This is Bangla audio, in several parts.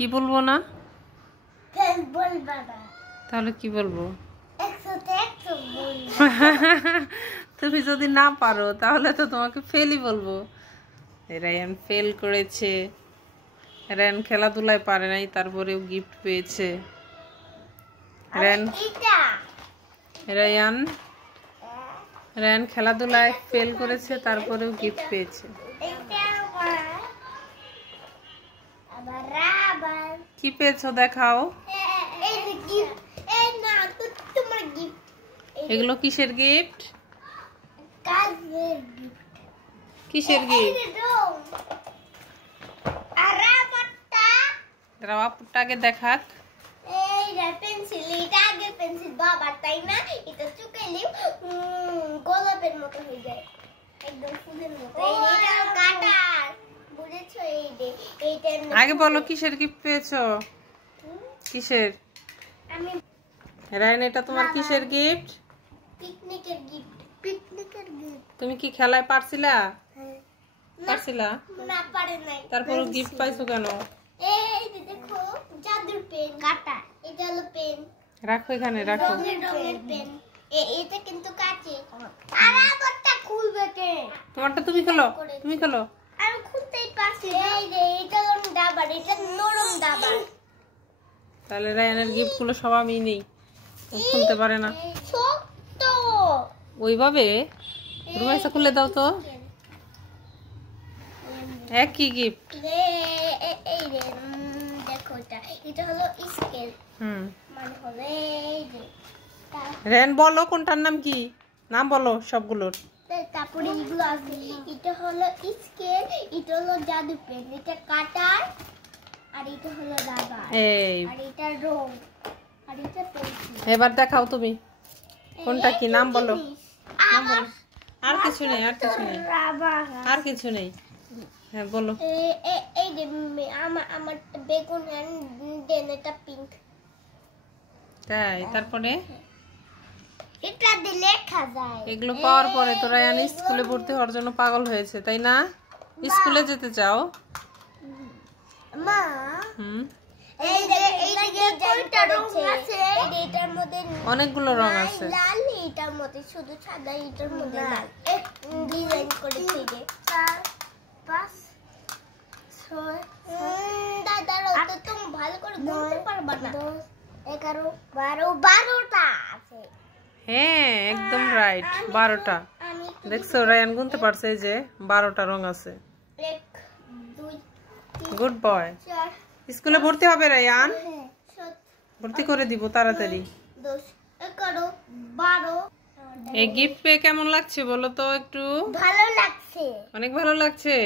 কি বলবো না? ফেল বলবা না। তাহলে কি বলবো? 100 বলবো। তুমি যদি না পারো তাহলে তো তোমাকে ফেলই বলবো। রায়ান ফেল করেছে। রায়ান খেলাধুলায় পারে নাই, তারপরেও গিফট পেয়েছে। রায়ান খেলাধুলায় ফেল করেছে, তারপরেও গিফট পেয়েছে। কি পেয়েছো দেখাও। এগুলো কিসের গিফট? কিসের গিফট? আপুটাকে দেখাক। পেন্সিল, এটা আগে পেন্সিল বাবার, তাই না? এটা চুকাইলে গোলাপের মতো হয়ে যায়, একদম ফুলের মতো। এইটা কাটার, বুঝেছো? এইটা আগে বলো কিসের গিফট পেয়েছো? কিসের? আমি রায়ান, এটা তোমার কিসের গিফট? পিকনিকের গিফট। পিকনিকের গিফট। তুমি কি খেলায় পারছিলা? হ্যাঁ। পারছিলা? না, পারে নাই। তারপর গিফট পাইছো কেন? এই যে দেখো, জাদুর পেন। কাটা, এটা হলো পেন। রাখো এখানে, রাখো। রঙের পেন। এটা কিন্তু কাঁচি। আর আমারটা খুলবে কে? তোমারটা তুমি খোলো, তুমি খোলো। আমি খুলতেই পারছি না। এই যে এটা হলো ডাবার, এটা নরম ডাবার। তাহলে রায়ানের গিফট গুলো সব আমি নেই, খুলতে পারে না। ছোট্ট ওইভাবে রুমাইসা খুলে দাও তো। একই গিফট। এই রে, দেখো এটা হলো স্কেল। মানে হলো এই যে। রেন বলো কোনটার নাম কি? নাম বলো সবগুলোর। তারপরে এগুলো আছে। এটা হলো স্কেল, এটা হলো জাদু পেন, এটা কাটার, আর এটা হলো রাবার, এই আর এটা রং, আর এটা পেন্সিল। এবার দেখাও তুমি কোনটা কি, নাম বলো। নাম বলো। আর কিছু নেই, আর কিছু নেই, রাবার। আর কিছু নেই। হ্যাঁ বলো। এই যে আমার বেগুন, দেন এটা পিঙ্ক। তাই? তারপরে এটা দিয়ে লেখা যায়। এগুলো পাওয়ার পরে তো রায়ান স্কুলে ভর্তি হওয়ার জন্য পাগল হয়েছে, তাই না? স্কুলে যেতে চাও? মা, হুম, এই যে কোনটা রং আছে? এটার মধ্যে অনেকগুলো রং আছে। লাল, এটার মধ্যে শুধু সাদা, এটার মধ্যে লাল। ডিজাইন করে থেকে 4 5 6 দাদা, তো তুমি ভালো করে গুনতে পারবা না। 11 12 12টা আছে। হ্যাঁ, একদম রাইট, 12টা। দেখছো রায়ান গুনতে পারছে, এই যে 12টা রং আছে। 1 2 3 গুড বয়। 4 স্কুলে ভর্তি হবে রায়ান, 7 ভর্তি করে দিব তাড়াতাড়ি। 10 11 12। এই গিফট পেয়ে কেমন লাগছে বলো তো একটু? ভালো লাগছে। অনেক ভালো লাগছে।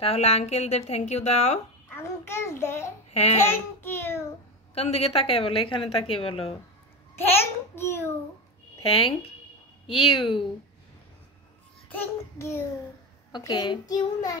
তাহলে আঙ্কেলদের থ্যাংক ইউ দাও। আঙ্কেল দে হ্যাঁ। Thank you. কোন দিকে তাকিয়ে বলো? এখানে তাকিয়ে বলো। Thank you. Thank you. Thank you. Okay. Thank you না।